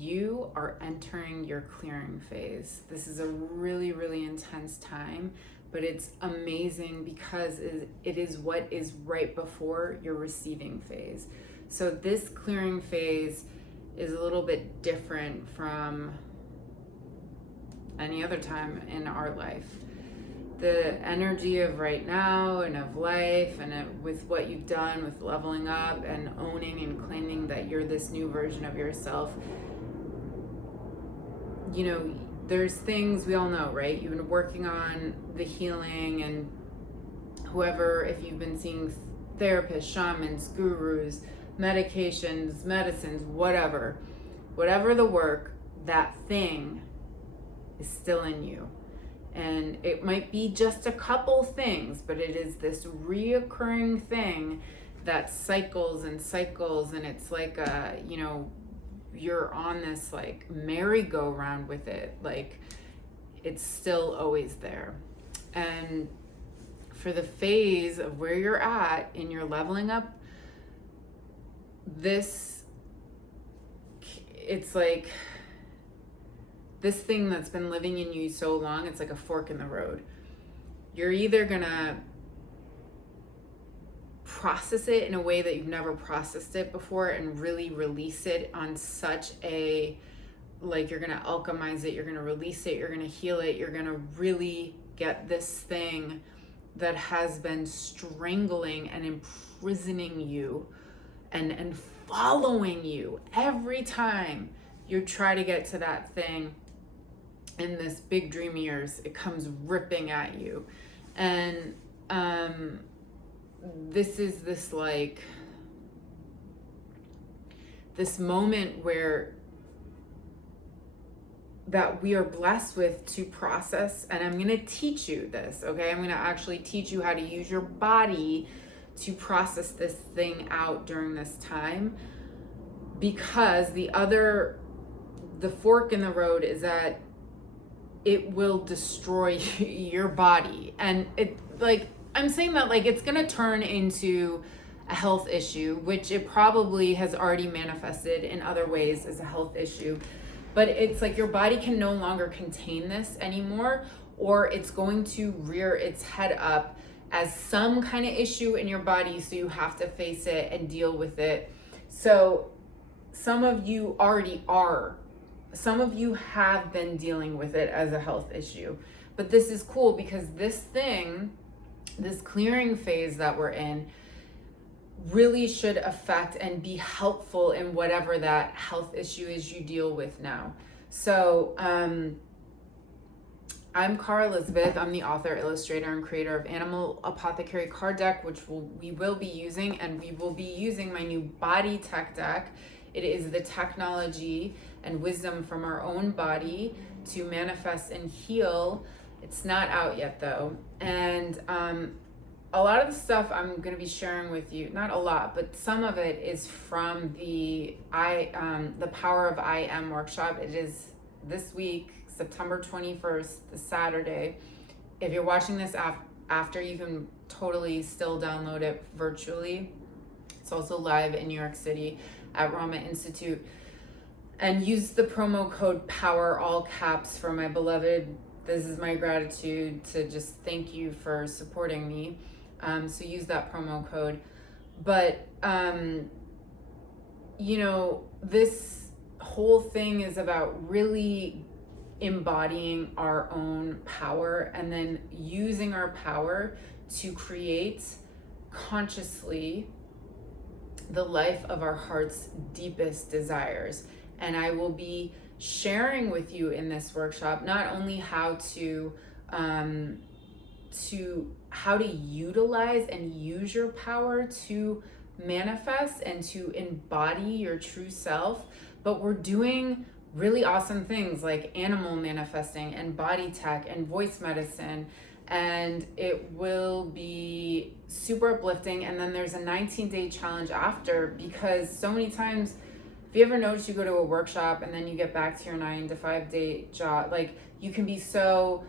you are entering your clearing phase. This is a really, really intense time, but it's amazing because it is what is right before your receiving phase. So this clearing phase is a little bit different from any other time in our life. The energy of right now and of life and with what you've done with leveling up and owning and claiming that you're this new version of yourself, you know, there's things we all know, right? You've been working on the healing, and whoever, if you've been seeing therapists, shamans, gurus, medications, medicines, whatever the work, that thing is still in you. And it might be just a couple things, but it is this reoccurring thing that cycles and cycles, and it's like a, you know, you're on this like merry-go-round with it. Like, it's still always there. And for the phase of where you're at in your leveling up, it's like this thing that's been living in you so long, it's like a fork in the road. You're either gonna process it in a way that you've never processed it before and really release it on such a, like, you're gonna alchemize it, you're gonna release it, you're gonna heal it, you're gonna really get this thing that has been strangling and imprisoning you and following you every time you try to get to that thing. In this big dream of yours, it comes ripping at you. And this is this like this moment where that we are blessed with to process. And I'm going to teach you this, okay? I'm going to actually teach you how to use your body to process this thing out during this time, because the fork in the road is that it will destroy your body. And it, like, I'm saying that like it's gonna turn into a health issue, which it probably has already manifested in other ways as a health issue. But it's like your body can no longer contain this anymore, or it's going to rear its head up as some kind of issue in your body, so you have to face it and deal with it. So some of you already are. Some of you have been dealing with it as a health issue. But this is cool because this thing, this clearing phase that we're in, really should affect and be helpful in whatever that health issue is you deal with now. So I'm Cara Elizabeth. I'm the author, illustrator, and creator of Animal Apothecary card deck, which we will be using, and we will be using my new body tech deck. It is the technology and wisdom from our own body to manifest and heal. It's not out yet though. And a lot of the stuff I'm going to be sharing with you, not a lot, but some of it is from the Power of I Am workshop. It is this week, September 21st, the Saturday. If you're watching this after, you can totally still download it virtually. It's also live in New York City at Rama Institute. And use the promo code POWER, all caps, for my beloved. This is my gratitude to just thank you for supporting me. So use that promo code. But, you know, this whole thing is about really embodying our own power and then using our power to create consciously the life of our heart's deepest desires. And I will be sharing with you in this workshop not only how to utilize and use your power to manifest and to embody your true self, but we're doing really awesome things like animal manifesting and body tech and voice medicine, and it will be super uplifting. And then there's a 19-day challenge after, because so many times, if you ever notice, you go to a workshop and then you get back to your 9 to 5 day job, like you can be so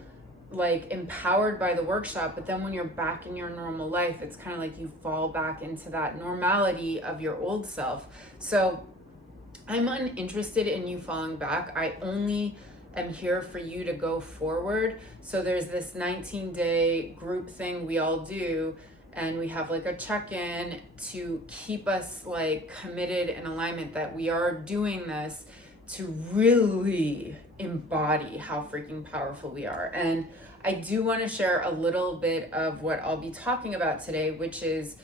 like empowered by the workshop, but then when you're back in your normal life, it's kind of like you fall back into that normality of your old self. So I'm uninterested in you falling back. I only am here for you to go forward. So there's this 19-day group thing we all do, and we have like a check-in to keep us like committed in alignment that we are doing this to really embody how freaking powerful we are. And I do want to share a little bit of what I'll be talking about today, which is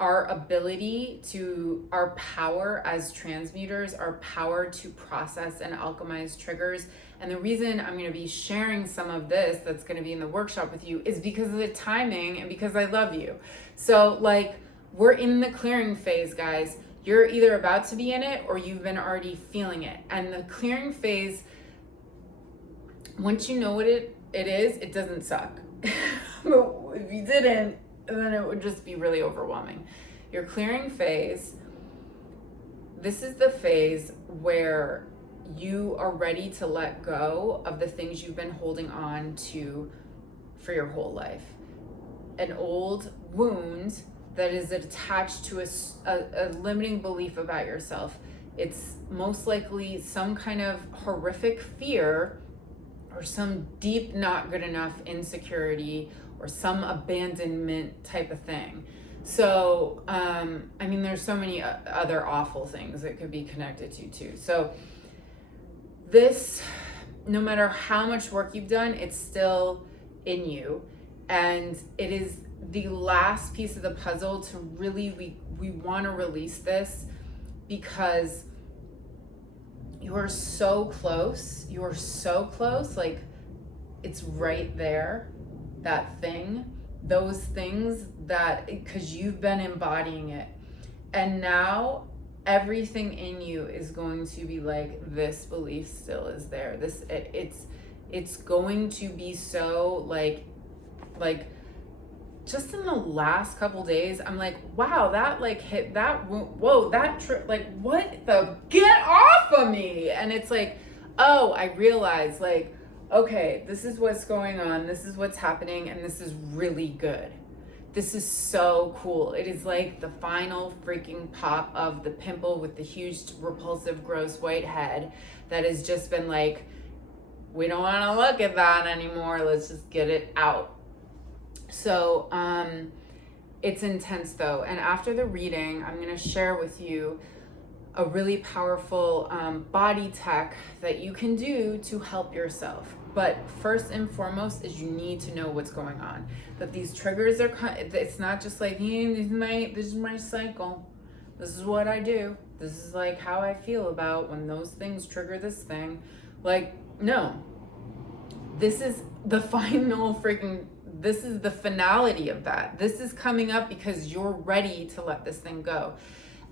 our ability to, our power as transmuters, our power to process and alchemize triggers. And the reason I'm going to be sharing some of this that's going to be in the workshop with you is because of the timing and because I love you. So like, we're in the clearing phase, guys. You're either about to be in it or you've been already feeling it. And the clearing phase, once you know what it is, it doesn't suck. But if you didn't, then it would just be really overwhelming. Your clearing phase, this is the phase where you are ready to let go of the things you've been holding on to for your whole life. An old wound that is attached to a limiting belief about yourself. It's most likely some kind of horrific fear or some deep not good enough insecurity or some abandonment type of thing. So, I mean, there's so many other awful things that could be connected to too. So this, no matter how much work you've done, it's still in you. And it is the last piece of the puzzle to really, we want to release this because you are so close. You are so close. Like, it's right there. That thing, those things that, because you've been embodying it. And now everything in you is going to be like, this belief still is there. It's going to be so like just in the last couple days, I'm like, wow, that like hit that, whoa, that trip, like, what the, get off of me. And it's like, oh, I realize like, okay, this is what's going on. This is what's happening. And this is really good. This is so cool. It is like the final freaking pop of the pimple with the huge, repulsive, gross white head that has just been like, we don't want to look at that anymore. Let's just get it out. So it's intense though. And after the reading, I'm going to share with you a really powerful body tech that you can do to help yourself. But first and foremost is you need to know what's going on. That these triggers are, it's not just like, hey, this is my cycle. This is what I do. This is like how I feel about when those things trigger this thing. Like, no. This is the final freaking, this is the finality of that. This is coming up because you're ready to let this thing go.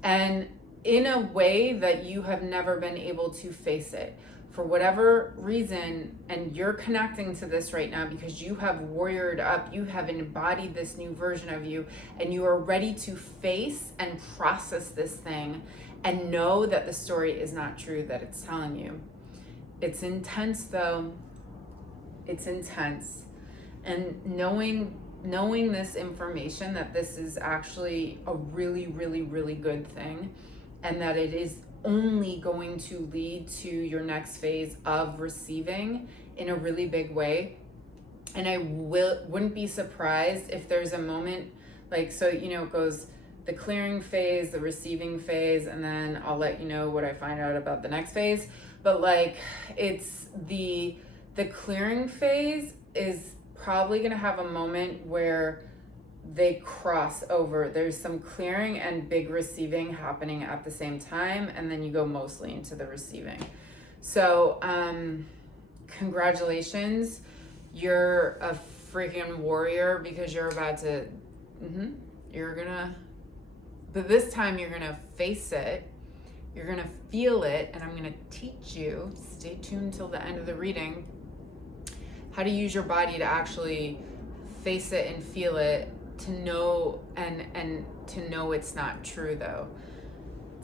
And in a way that you have never been able to face it for whatever reason, and you're connecting to this right now because you have warriored up, you have embodied this new version of you, and you are ready to face and process this thing and know that the story is not true that it's telling you. It's intense though. It's intense. And knowing this information, that this is actually a really, really, really good thing, and that it is only going to lead to your next phase of receiving in a really big way. And I wouldn't be surprised if there's a moment like, so, you know, it goes the clearing phase, the receiving phase, and then I'll let you know what I find out about the next phase. But like, it's the clearing phase is probably going to have a moment where they cross over. There's some clearing and big receiving happening at the same time, and then you go mostly into the receiving. So congratulations, you're a freaking warrior, because you're about to but this time you're gonna face it, you're gonna feel it, and I'm gonna teach you, stay tuned till the end of the reading, how to use your body to actually face it and feel it, to know and to know it's not true though,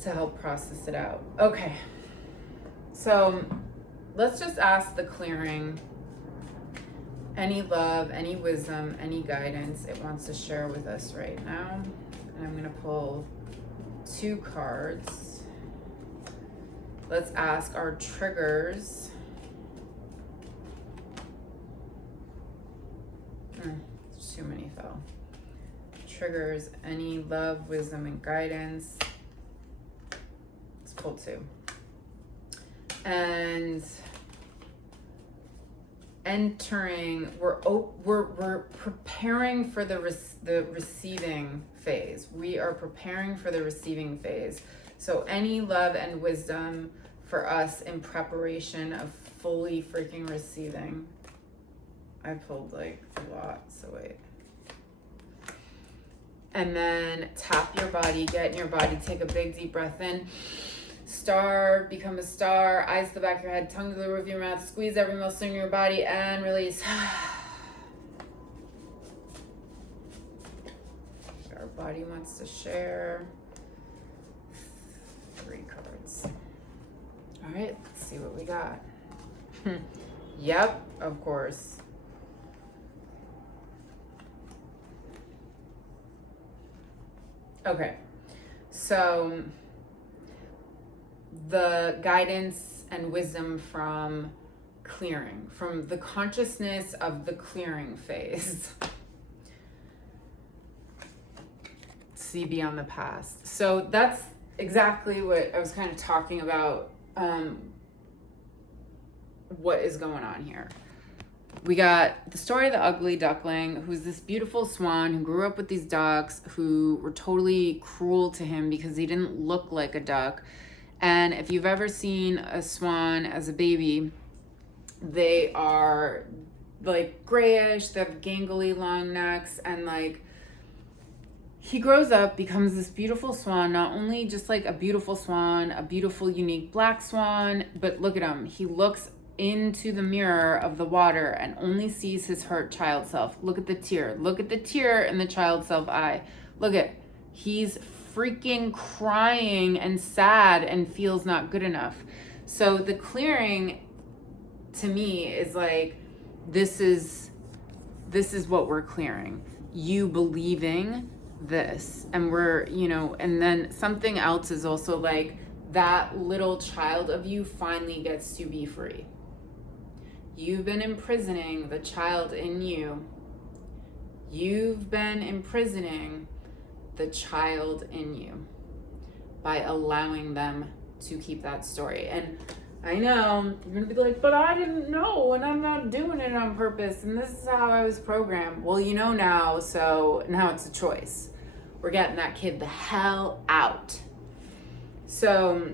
to help process it out. Okay, so let's just ask the clearing any love, any wisdom, any guidance it wants to share with us right now. And I'm gonna pull 2 cards. let's ask our triggers. There's too many though. Triggers, any love, wisdom, and guidance. It's cool too. And entering, we're preparing for the receiving phase. We are preparing for the receiving phase. So any love and wisdom for us in preparation of fully freaking receiving. I pulled like a lot, so wait. And then tap your body, get in your body, take a big deep breath in. Star, become a star, eyes to the back of your head, tongue to the roof of your mouth, squeeze every muscle in your body and release. Our body wants to share. 3 cards. All right, let's see what we got. Yep, of course. Okay, so the guidance and wisdom from clearing, from the consciousness of the clearing phase. See beyond the past. So that's exactly what I was kind of talking about, what is going on here. We got the story of the ugly duckling, who's this beautiful swan who grew up with these ducks who were totally cruel to him because he didn't look like a duck. And if you've ever seen a swan as a baby, they are like grayish, they have gangly long necks, and like he grows up, becomes this beautiful swan, not only just like a beautiful swan, a beautiful, unique black swan, but look at him. He looks into the mirror of the water and only sees his hurt child self. Look at the tear. Look at the tear in the child self eye. Look at, he's freaking crying and sad and feels not good enough. So the clearing to me is like, this is what we're clearing. You believing this, and we're, and then something else is also like that little child of you finally gets to be free. You've been imprisoning the child in you. You've been imprisoning the child in you by allowing them to keep that story. And I know you're gonna be like, but I didn't know, and I'm not doing it on purpose, and this is how I was programmed. Well, you know now, so now it's a choice. We're getting that kid the hell out. So,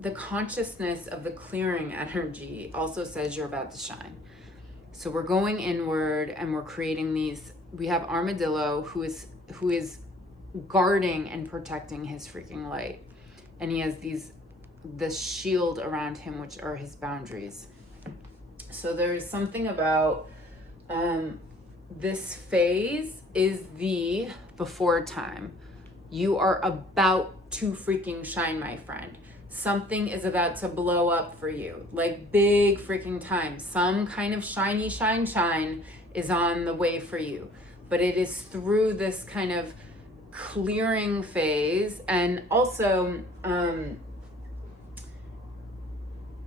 the consciousness of the clearing energy also says you're about to shine. So we're going inward and we're creating these. We have Armadillo who is guarding and protecting his freaking light, and he has this shield around him, which are his boundaries. So there's something about this phase is the before time. You are about to freaking shine, my friend. Something is about to blow up for you, like big freaking time. Some kind of shiny shine is on the way for you, but it is through this kind of clearing phase. And also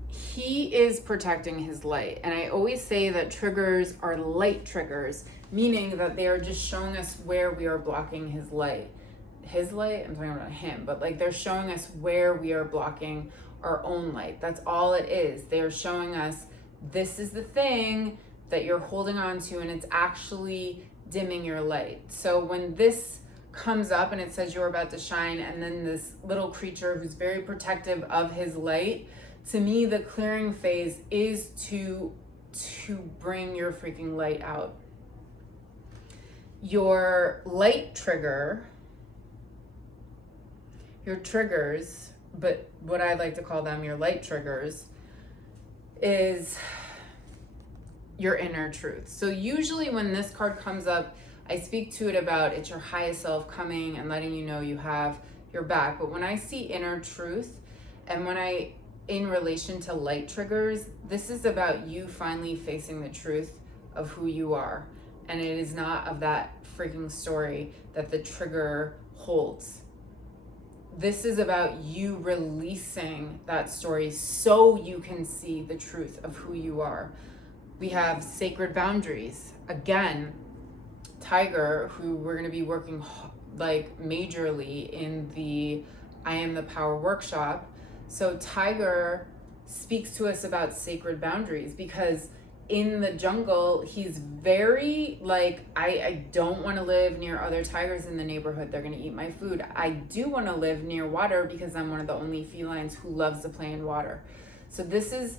he is protecting his light. And I always say that triggers are light triggers, meaning that they are just showing us where we are blocking his light. His light, I'm talking about him, but like they're showing us where we are blocking our own light. That's all it is. They're showing us this is the thing that you're holding on to, and it's actually dimming your light. So when this comes up and it says you're about to shine, and then this little creature who's very protective of his light, to me the clearing phase is to bring your freaking light out. Your light trigger, your triggers, but what I like to call them your light triggers, is your inner truth. So usually when this card comes up, I speak to it about it's your highest self coming and letting you know you have your back. But when I see inner truth, and when I, in relation to light triggers, this is about you finally facing the truth of who you are. And it is not of that freaking story that the trigger holds. This is about you releasing that story so you can see the truth of who you are. We have sacred boundaries. Again, Tiger, who we're going to be working like majorly in the I Am the Power workshop. So Tiger speaks to us about sacred boundaries because in the jungle, he's very like, I don't want to live near other tigers in the neighborhood. They're going to eat my food. I do want to live near water because I'm one of the only felines who loves to play in water. So this is,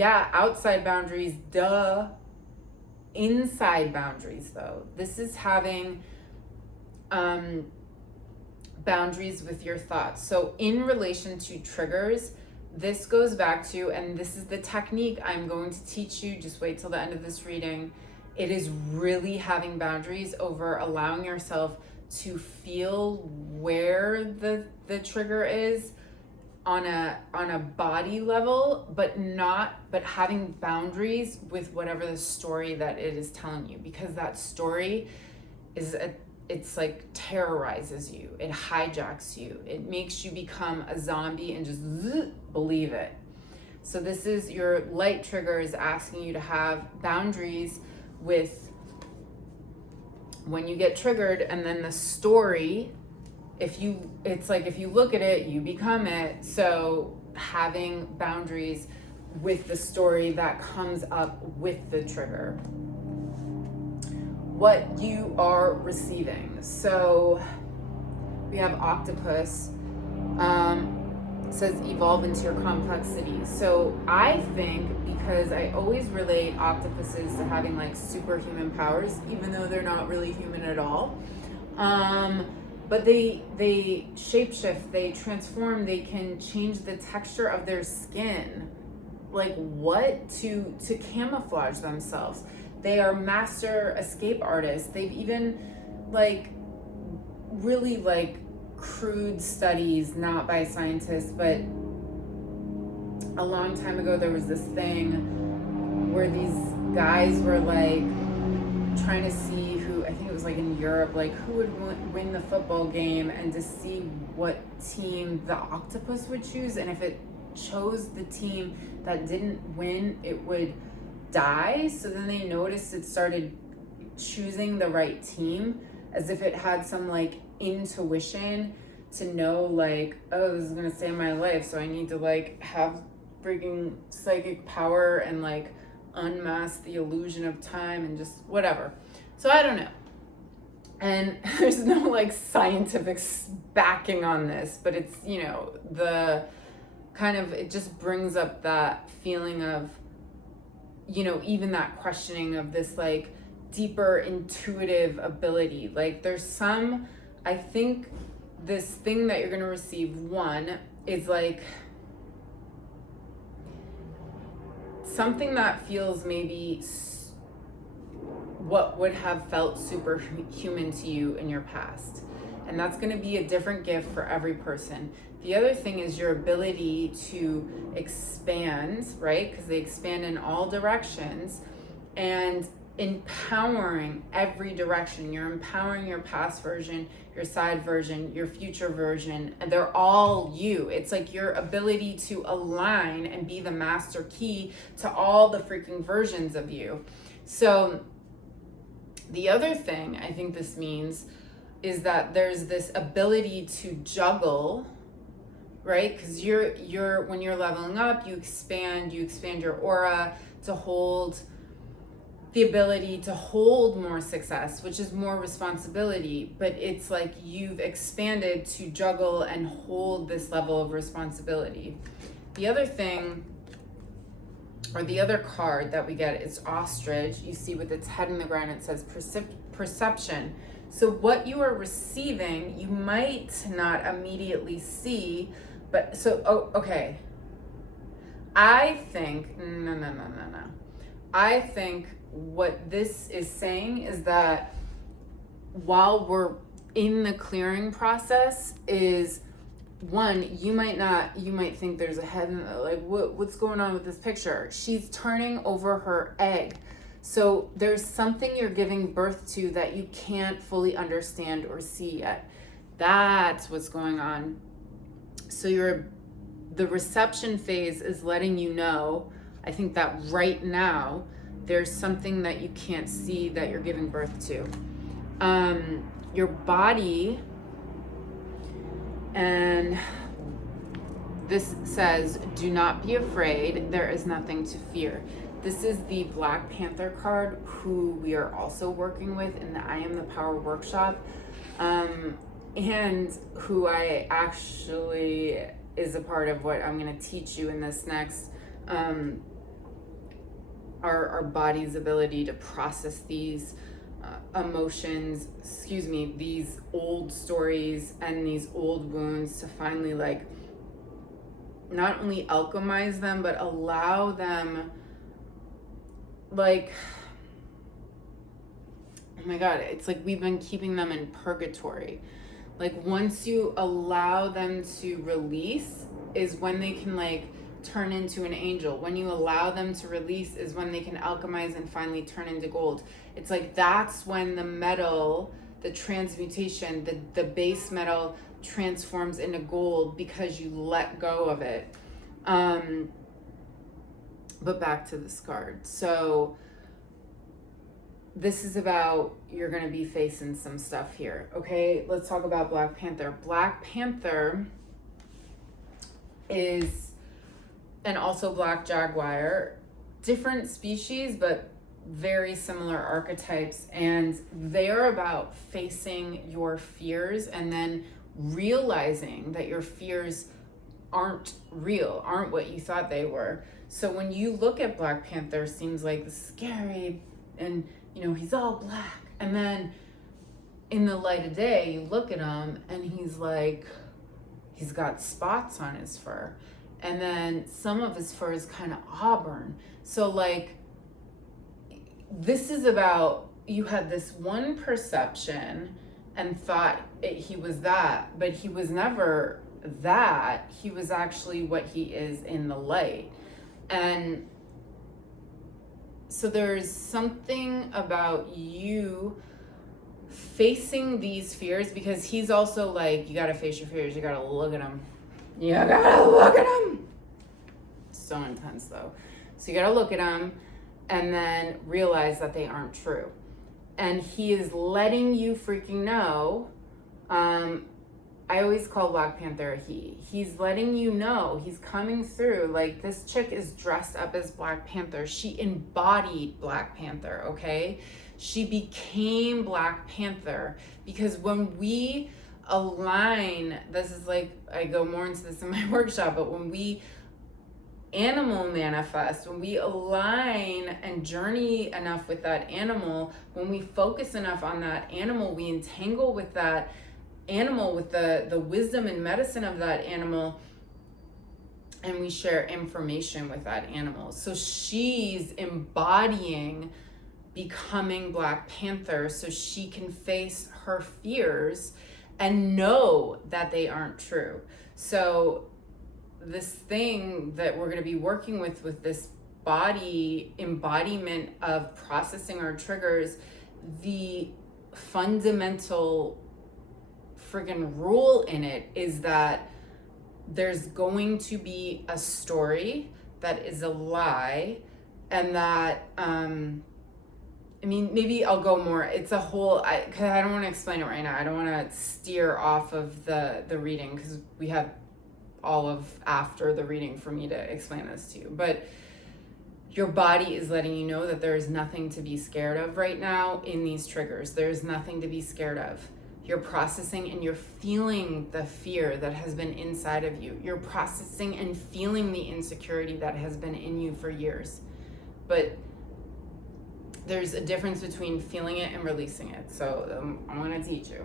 outside boundaries, duh. Inside boundaries, though. This is having boundaries with your thoughts. So in relation to triggers, this goes back to, and this is the technique I'm going to teach you, just wait till the end of this reading. It is really having boundaries over allowing yourself to feel where the trigger is on a body level, but having boundaries with whatever the story that it is telling you, because that story it's like terrorizes you, it hijacks you, it makes you become a zombie and just believe it. So this is your light trigger is asking you to have boundaries with when you get triggered, and then the story, if you look at it, you become it. So having boundaries with the story that comes up with the trigger. What you are receiving. So we have octopus. It says evolve into your complexity. So I think, because I always relate octopuses to having like superhuman powers, even though they're not really human at all. But they shapeshift, they transform, they can change the texture of their skin. Like what? To camouflage themselves. They are master escape artists. They've even like really like crude studies, not by scientists, but a long time ago there was this thing where these guys were like trying to see who, I think it was like in Europe, like who would win the football game, and to see what team the octopus would choose, and if it chose the team that didn't win, it would die. So then they noticed it started choosing the right team as if it had some like intuition to know like, oh, this is gonna save my life, so I need to like have freaking psychic power and like unmask the illusion of time and just whatever. So I don't know, and there's no like scientific backing on this, but it's, you know, the kind of, it just brings up that feeling of, you know, even that questioning of this like deeper intuitive ability. Like there's some, I think this thing that you're going to receive, one is like something that feels maybe what would have felt superhuman to you in your past. And that's going to be a different gift for every person. The other thing is your ability to expand, right? Because they expand in all directions, and empowering every direction. You're empowering your past version, your side version, your future version, and they're all you. It's like your ability to align and be the master key to all the freaking versions of you. So the other thing I think this means is that there's this ability to juggle, right? Because you're when you're leveling up, you expand your aura to hold the ability to hold more success, which is more responsibility, but it's like you've expanded to juggle and hold this level of responsibility. The other thing, or the other card that we get, is ostrich. You see with its head in the ground, it says perception. So what you are receiving, you might not immediately see, but so, okay. I think, no. I think what this is saying is that while we're in the clearing process is, one, you might think there's a head, like what's going on with this picture? She's turning over her egg. So there's something you're giving birth to that you can't fully understand or see yet. That's what's going on. So the reception phase is letting you know, I think, that right now there's something that you can't see that you're giving birth to. Your body, and this says, do not be afraid, there is nothing to fear. This is the Black Panther card, who we are also working with in the I Am the Power workshop, and who I actually is a part of what I'm going to teach you in this next, our body's ability to process these emotions, these old stories and these old wounds, to finally like not only alchemize them, but allow them, like, oh my God, it's like we've been keeping them in purgatory. Like, once you allow them to release is when they can like turn into an angel. When you allow them to release is when they can alchemize and finally turn into gold. It's like that's when the metal, the transmutation, the base metal transforms into gold, because you let go of it. But back to this card. So this is about, you're going to be facing some stuff here. Okay, let's talk about Black Panther. Black Panther is, and also Black Jaguar, different species, but very similar archetypes. And they're about facing your fears and then realizing that your fears aren't real, aren't what you thought they were. So when you look at Black Panther, seems like scary, and he's all black, and then in the light of day you look at him and he's got spots on his fur, and then some of his fur is kind of auburn. So like, this is about, you had this one perception and thought he was that, but he was never that. He was actually what he is in the light. And so there's something about you facing these fears, because he's also like, you gotta face your fears, you gotta look at them. You gotta look at them. So intense though. So you gotta look at them and then realize that they aren't true. And he is letting you freaking know. I always call Black Panther a he. He's letting you know, he's coming through. Like, this chick is dressed up as Black Panther. She embodied Black Panther, okay? She became Black Panther, because when we align, this is like, I go more into this in my workshop, but when we animal manifest, when we align and journey enough with that animal, when we focus enough on that animal, we entangle with that animal, with the wisdom and medicine of that animal, and we share information with that animal. So she's embodying becoming Black Panther, so she can face her fears and know that they aren't true. So this thing that we're going to be working with this body embodiment of processing our triggers, the fundamental friggin' rule in it is that there's going to be a story that is a lie, and that maybe I'll go more, it's a whole, because I don't want to explain it right now. I don't want to steer off of the reading, because we have all of after the reading for me to explain this to you. But your body is letting you know that there is nothing to be scared of right now in these triggers. There's nothing to be scared of. You're processing and you're feeling the fear that has been inside of you. You're processing and feeling the insecurity that has been in you for years. But there's a difference between feeling it and releasing it. So I'm going to teach you.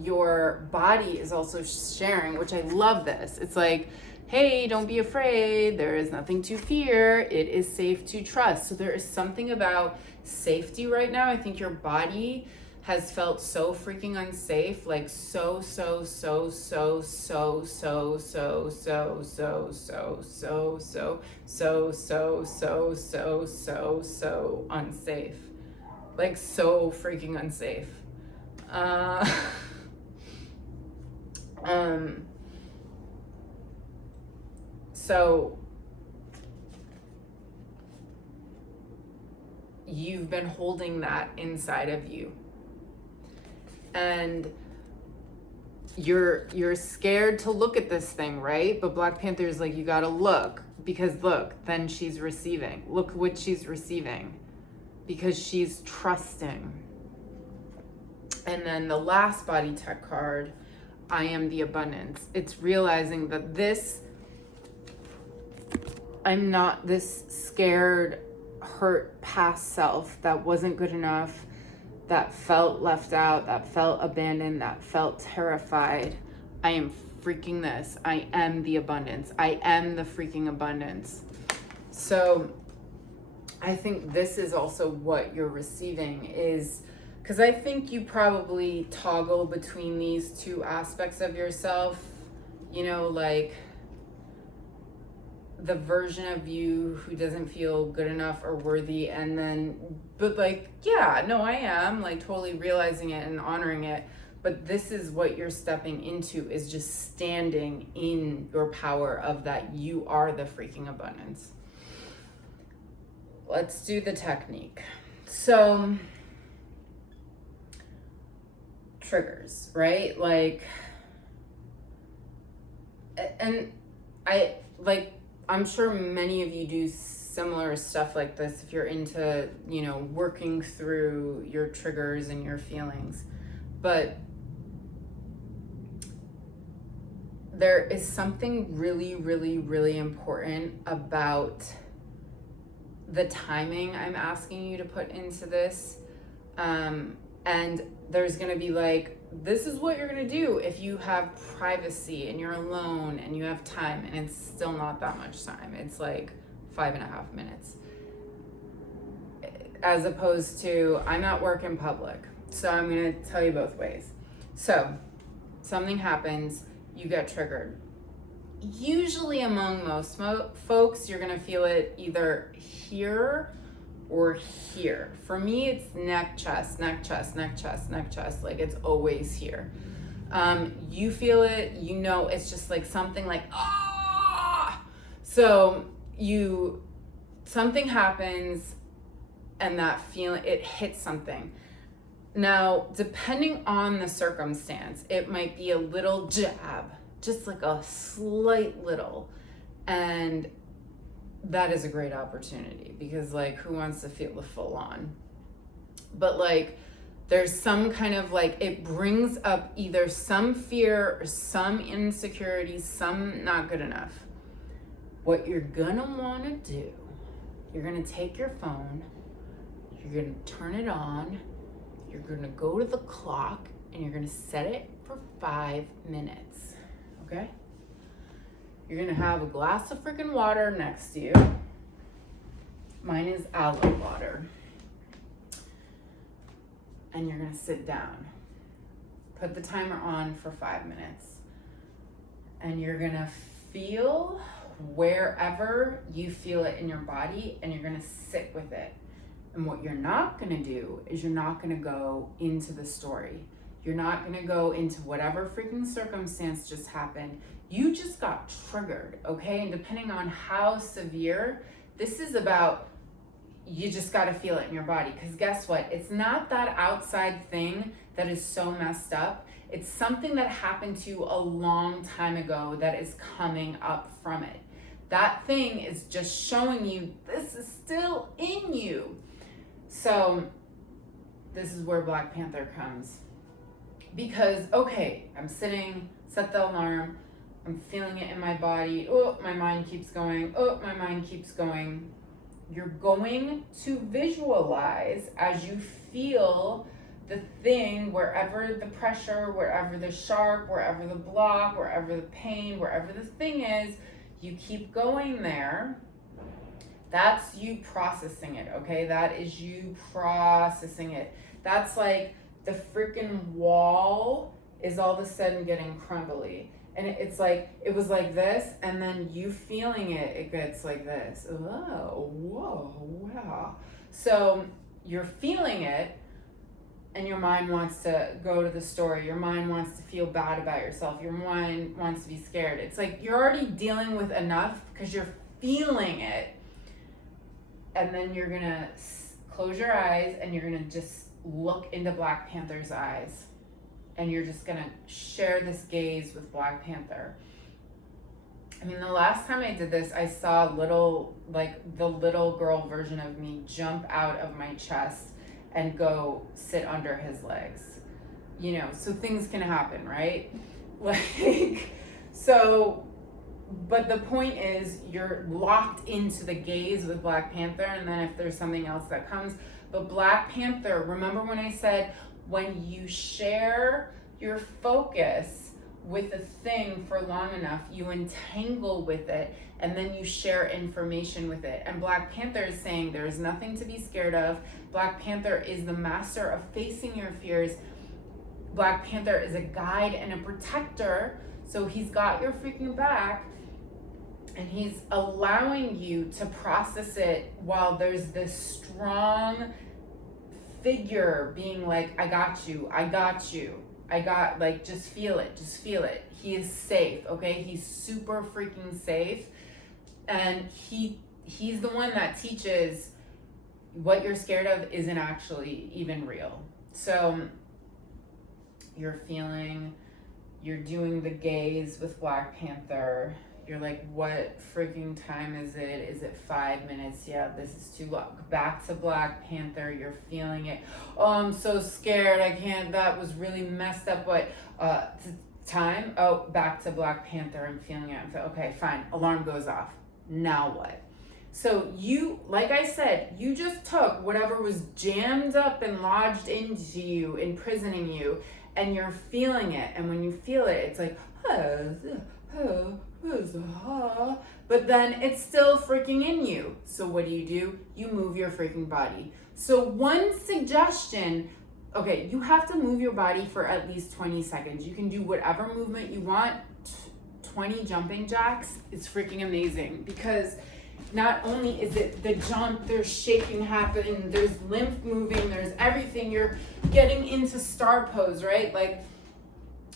Your body is also sharing, which I love this. It's like, hey, don't be afraid. There is nothing to fear. It is safe to trust. So there is something about safety right now. I think your body has felt so freaking unsafe, like so unsafe. Like so freaking unsafe. So you've been holding that inside of you, and you're scared to look at this thing, right? But Black Panther is like, you gotta look, because look, then she's receiving. Look what she's receiving, because she's trusting. And then the last body tech card, I am the abundance. It's realizing that I'm not this scared, hurt past self that wasn't good enough, that felt left out, that felt abandoned, that felt terrified. I am freaking this. I am the abundance. I am the freaking abundance. So I think this is also what you're receiving, is because I think you probably toggle between these two aspects of yourself, like the version of you who doesn't feel good enough or worthy, and then, but like, yeah, no, I am, like, totally realizing it and honoring it. But this is what you're stepping into, is just standing in your power of that you are the freaking abundance. Let's do the technique. So, triggers, right? Like, and I'm sure many of you do similar stuff like this if you're into, working through your triggers and your feelings. But there is something really, really, really important about the timing I'm asking you to put into this. And there's going to be like, this is what you're going to do if you have privacy and you're alone and you have time, and it's still not that much time. It's like 5.5 minutes. As opposed to, I'm at work in public. So I'm going to tell you both ways. So something happens, you get triggered. Usually among most folks, you're going to feel it either here or here. For me, it's neck, chest, neck, chest, neck, chest, neck, chest. Like, it's always here. You feel it, it's just like something like, ah! So something happens, and that feeling, it hits something. Now, depending on the circumstance, it might be a little jab, just like a slight little. And that is a great opportunity, because like, who wants to feel the full on? But like, there's some kind of like, it brings up either some fear or some insecurity, some not good enough. What you're gonna wanna do, you're gonna take your phone, you're gonna turn it on, you're gonna go to the clock, and you're gonna set it for 5 minutes, okay? You're gonna have a glass of freaking water next to you. Mine is aloe water. And you're gonna sit down. Put the timer on for 5 minutes. And you're gonna feel wherever you feel it in your body, and you're gonna sit with it. And what you're not gonna do is you're not gonna go into the story. You're not gonna go into whatever freaking circumstance just happened. You just got triggered, okay? And depending on how severe, this is about, you just gotta feel it in your body. Because guess what? It's not that outside thing that is so messed up. It's something that happened to you a long time ago that is coming up from it. That thing is just showing you this is still in you. So this is where Black Panther comes. Because, okay, I'm sitting, set the alarm, I'm feeling it in my body. Oh, my mind keeps going. Oh, my mind keeps going. You're going to visualize as you feel the thing, wherever the pressure, wherever the sharp, wherever the block, wherever the pain, wherever the thing is, you keep going there. That's you processing it, okay? That is you processing it. That's like the freaking wall is all of a sudden getting crumbly. And it's like, it was like this, and then you feeling it, it gets like this. Oh, whoa, wow. So you're feeling it, and your mind wants to go to the store. Your mind wants to feel bad about yourself. Your mind wants to be scared. It's like you're already dealing with enough because you're feeling it. And then you're gonna close your eyes and you're gonna just look into Black Panther's eyes. And you're just gonna share this gaze with Black Panther. I mean, the last time I did this, I saw the little girl version of me jump out of my chest and go sit under his legs. You know, so things can happen, right? Like, so, but the point is you're locked into the gaze with Black Panther, and then if there's something else that comes, but Black Panther, remember when I said, when you share your focus with a thing for long enough, you entangle with it, and then you share information with it. And Black Panther is saying there's nothing to be scared of. Black Panther is the master of facing your fears. Black Panther is a guide and a protector, so he's got your freaking back, and he's allowing you to process it while there's this strong figure being like, I got you, like, just feel it. He is safe, okay? He's super freaking safe. And he's the one that teaches what you're scared of isn't actually even real. So you're doing the gaze with Black Panther. You're like, what freaking time is it? Is it 5 minutes? Yeah, this is too long. Back to Black Panther. You're feeling it. Oh, I'm so scared. I can't. That was really messed up. But time. Oh, back to Black Panther. I'm feeling it. Okay, fine. Alarm goes off. Now what? So you, like I said, you just took whatever was jammed up and lodged into you, imprisoning you, and you're feeling it. And when you feel it, it's like, but then it's still freaking in you. So what do? You move your freaking body. So one suggestion, okay, you have to move your body for at least 20 seconds. You can do whatever movement you want. 20 jumping jacks is freaking amazing, because not only is it the jump, there's shaking happening, there's lymph moving, there's everything. You're getting into star pose, right? Like,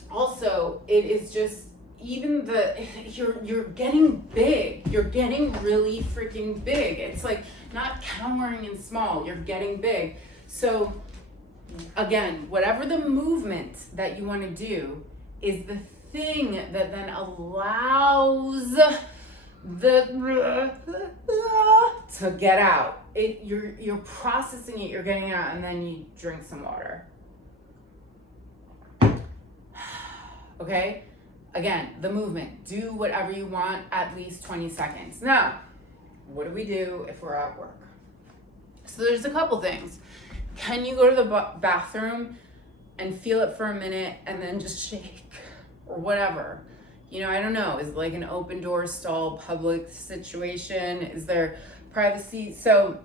also, it is just, even you're getting big. You're getting really freaking big. It's like not cowering and small. You're getting big. So again, whatever the movement that you want to do is the thing that then allows the to get out. You're processing it. You're getting it out, and then you drink some water. Okay. Again, the movement. Do whatever you want, at least 20 seconds. Now, what do we do if we're at work? So there's a couple things. Can you go to the bathroom and feel it for a minute and then just shake or whatever? You know, I don't know. Is it like an open door stall public situation? Is there privacy? So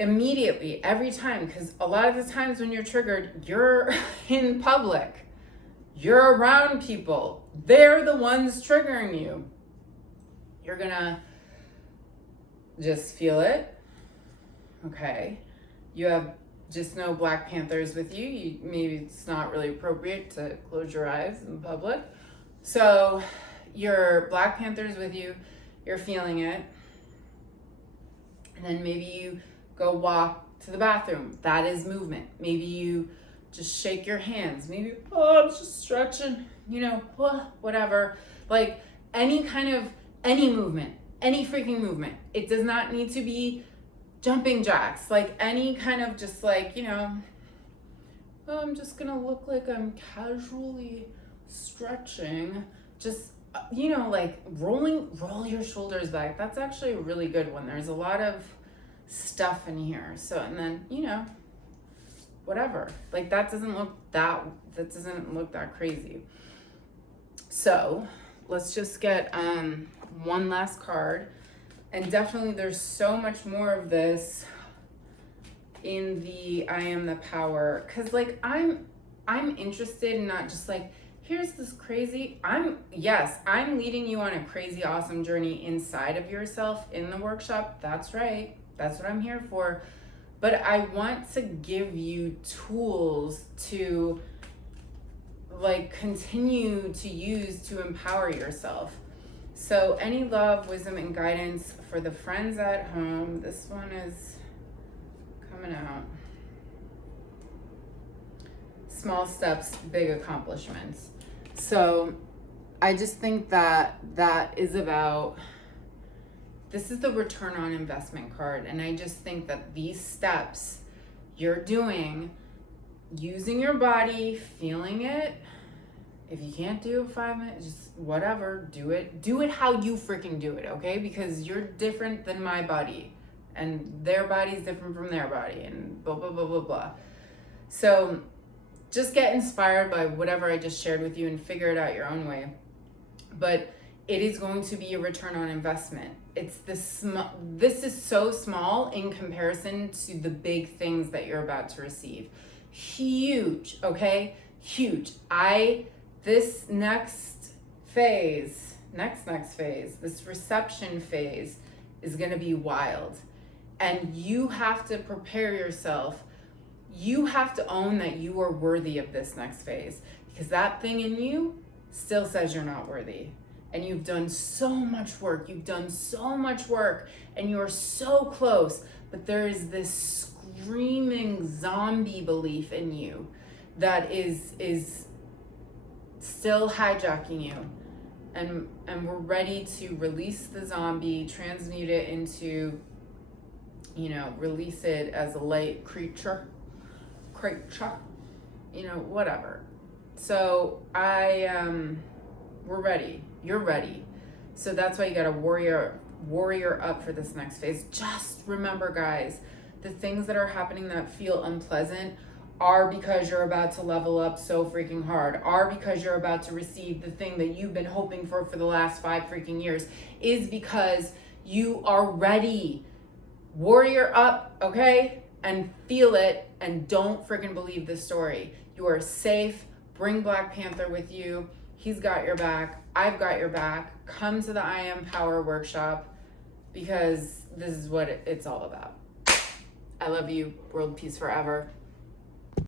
immediately, every time, because a lot of the times when you're triggered, you're in public. You're around people. They're the ones triggering you. You're gonna just feel it. Okay. You have just no Black Panthers with you. Maybe it's not really appropriate to close your eyes in public. So your Black Panthers with you. You're feeling it. And then maybe you go walk to the bathroom. That is movement. Maybe you just shake your hands. Maybe, I'm just stretching, whatever. Like any movement, any freaking movement. It does not need to be jumping jacks. Like any kind of just like, I'm just gonna look like I'm casually stretching. Just, like roll your shoulders back. That's actually a really good one. There's a lot of stuff in here. So, and then, whatever, like that doesn't look that crazy. So let's just get one last card, and definitely there's so much more of this in the I Am the Power, because like I'm interested in not just like, here's this crazy, I'm leading you on a crazy awesome journey inside of yourself in the workshop. That's right, that's what I'm here for. but I want to give you tools to like continue to use to empower yourself. So any love, wisdom, and guidance for the friends at home. This one is coming out. Small steps, big accomplishments. So I just think that is about, this is the return on investment card. And I just think that these steps you're doing, using your body, feeling it. If you can't do 5 minutes, just whatever, do it. Do it how you freaking do it, okay? Because you're different than my body. And their body's different from their body. And blah, blah, blah, blah, blah. So just get inspired by whatever I just shared with you and figure it out your own way. But it is going to be a return on investment. It's this is so small in comparison to the big things that you're about to receive. Huge, okay? Huge. This next phase, this reception phase is going to be wild. And you have to prepare yourself. You have to own that you are worthy of this next phase, because that thing in you still says you're not worthy. And you've done so much work. And you are so close. But there is this screaming zombie belief in you that is still hijacking you, and we're ready to release the zombie, transmute it into, release it as a light creature, whatever. So we're ready. You're ready. So that's why you got to warrior up for this next phase. Just remember, guys, the things that are happening that feel unpleasant are because you're about to level up so freaking hard, are because you're about to receive the thing that you've been hoping for the last 5 freaking years, is because you are ready. Warrior up, okay? And feel it, and don't freaking believe the story. You are safe. Bring Black Panther with you. He's got your back. I've got your back. Come to the I Am Power workshop, because this is what it's all about. I love you. World peace forever.